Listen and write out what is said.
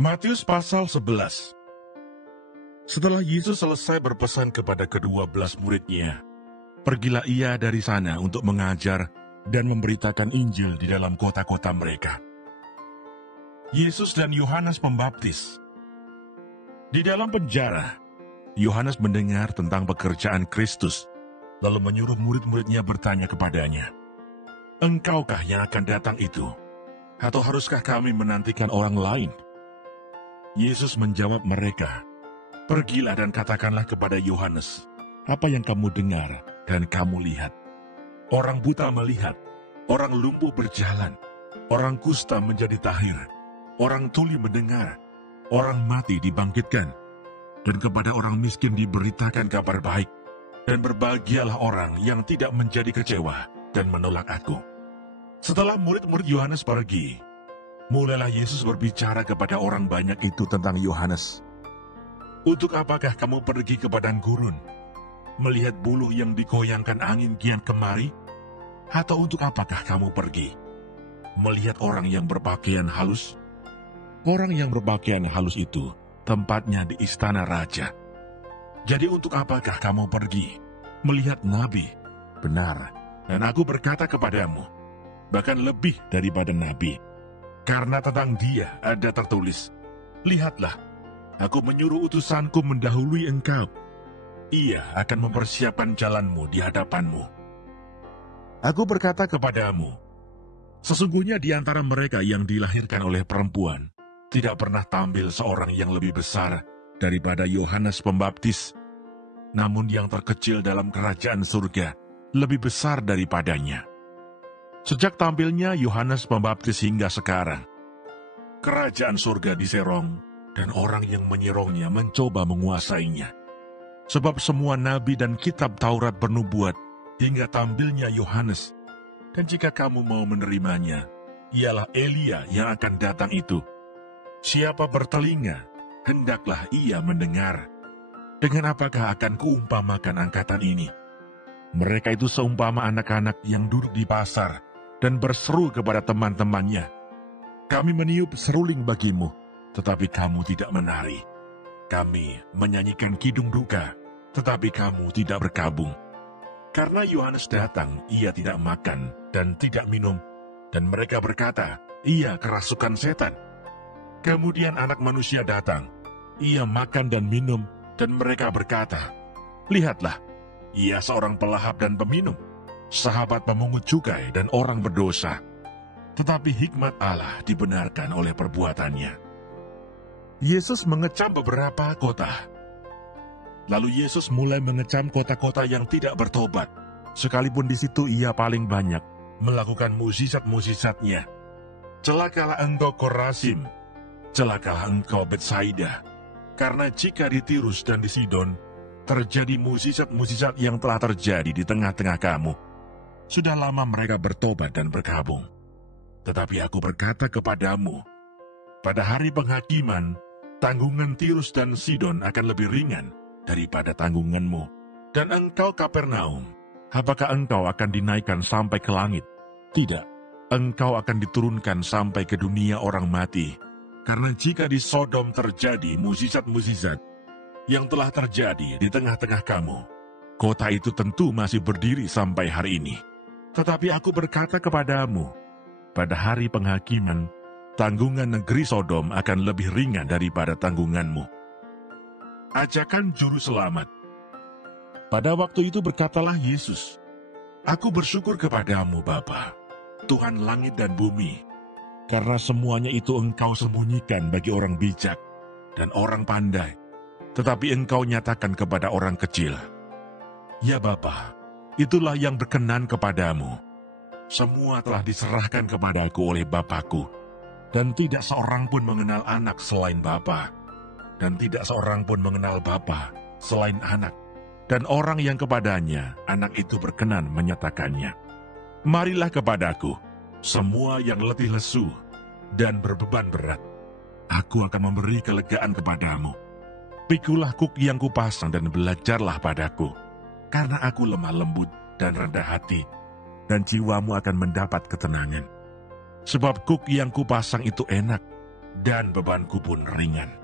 Matius pasal 11. Setelah Yesus selesai berpesan kepada ke-12 muridnya, pergilah ia dari sana untuk mengajar dan memberitakan Injil di dalam kota-kota mereka. Yesus dan Yohanes Pembaptis. Di dalam penjara, Yohanes mendengar tentang pekerjaan Kristus, lalu menyuruh murid-muridnya bertanya kepadanya, "Engkaukah yang akan datang itu? Atau haruskah kami menantikan orang lain?" Yesus menjawab mereka, "Pergilah dan katakanlah kepada Yohanes, apa yang kamu dengar dan kamu lihat. Orang buta melihat, orang lumpuh berjalan, orang kusta menjadi tahir, orang tuli mendengar, orang mati dibangkitkan, dan kepada orang miskin diberitakan kabar baik, dan berbahagialah orang yang tidak menjadi kecewa dan menolak aku." Setelah murid-murid Yohanes pergi, mulailah Yesus berbicara kepada orang banyak itu tentang Yohanes. "Untuk apakah kamu pergi ke padang gurun, melihat buluh yang digoyangkan angin kian kemari? Atau untuk apakah kamu pergi, melihat orang yang berpakaian halus? Orang yang berpakaian halus itu tempatnya di istana raja. Jadi untuk apakah kamu pergi, melihat nabi? Benar, dan aku berkata kepadamu, bahkan lebih daripada nabi. Karena tentang dia ada tertulis, 'Lihatlah, aku menyuruh utusanku mendahului engkau. Ia akan mempersiapkan jalanmu di hadapanmu.' Aku berkata kepadamu, sesungguhnya di antara mereka yang dilahirkan oleh perempuan, tidak pernah tampil seorang yang lebih besar daripada Yohanes Pembaptis. Namun yang terkecil dalam kerajaan surga lebih besar daripadanya. Sejak tampilnya Yohanes Pembaptis hingga sekarang, kerajaan surga diserong, dan orang yang menyerongnya mencoba menguasainya. Sebab semua nabi dan kitab Taurat bernubuat hingga tampilnya Yohanes. Dan jika kamu mau menerimanya, ialah Elia yang akan datang itu. Siapa bertelinga, hendaklah ia mendengar. Dengan apakah akan kuumpamakan angkatan ini? Mereka itu seumpama anak-anak yang duduk di pasar dan berseru kepada teman-temannya, 'Kami meniup seruling bagimu, tetapi kamu tidak menari. Kami menyanyikan kidung duka, tetapi kamu tidak berkabung.' Karena Yohanes datang, ia tidak makan dan tidak minum, dan mereka berkata, 'Ia kerasukan setan.' Kemudian Anak Manusia datang, ia makan dan minum, dan mereka berkata, 'Lihatlah, ia seorang pelahap dan peminum, sahabat pemungut cukai dan orang berdosa.' Tetapi hikmat Allah dibenarkan oleh perbuatannya." Yesus mengecam beberapa kota. Lalu Yesus mulai mengecam kota-kota yang tidak bertobat, sekalipun di situ ia paling banyak melakukan mukjizat-mukjizatnya. "Celakalah engkau Korazim, celakalah engkau Betsaida, karena jika di Tirus dan di Sidon terjadi mukjizat-mukjizat yang telah terjadi di tengah-tengah kamu, sudah lama mereka bertobat dan berkabung. Tetapi aku berkata kepadamu, pada hari penghakiman, tanggungan Tirus dan Sidon akan lebih ringan daripada tanggunganmu. Dan engkau Kapernaum, apakah engkau akan dinaikkan sampai ke langit? Tidak, engkau akan diturunkan sampai ke dunia orang mati. Karena jika di Sodom terjadi mukjizat-mukjizat yang telah terjadi di tengah-tengah kamu, kota itu tentu masih berdiri sampai hari ini. Tetapi aku berkata kepadamu, pada hari penghakiman, tanggungan negeri Sodom akan lebih ringan daripada tanggunganmu." Ajakan Juru Selamat. Pada waktu itu berkatalah Yesus, "Aku bersyukur kepadamu Bapa, Tuhan langit dan bumi, karena semuanya itu engkau sembunyikan bagi orang bijak dan orang pandai, tetapi engkau nyatakan kepada orang kecil. Ya Bapa, itulah yang berkenan kepadamu. Semua telah diserahkan kepadaku oleh Bapakku, dan tidak seorang pun mengenal anak selain Bapa, dan tidak seorang pun mengenal Bapa selain anak, dan orang yang kepadanya anak itu berkenan menyatakannya. Marilah kepadaku, semua yang letih lesu dan berbeban berat. Aku akan memberi kelegaan kepadamu. Pikulah kuk yang kupasang dan belajarlah padaku, karena aku lemah lembut dan rendah hati, dan jiwamu akan mendapat ketenangan. Sebab kuk yang kupasang itu enak, dan bebanku pun ringan.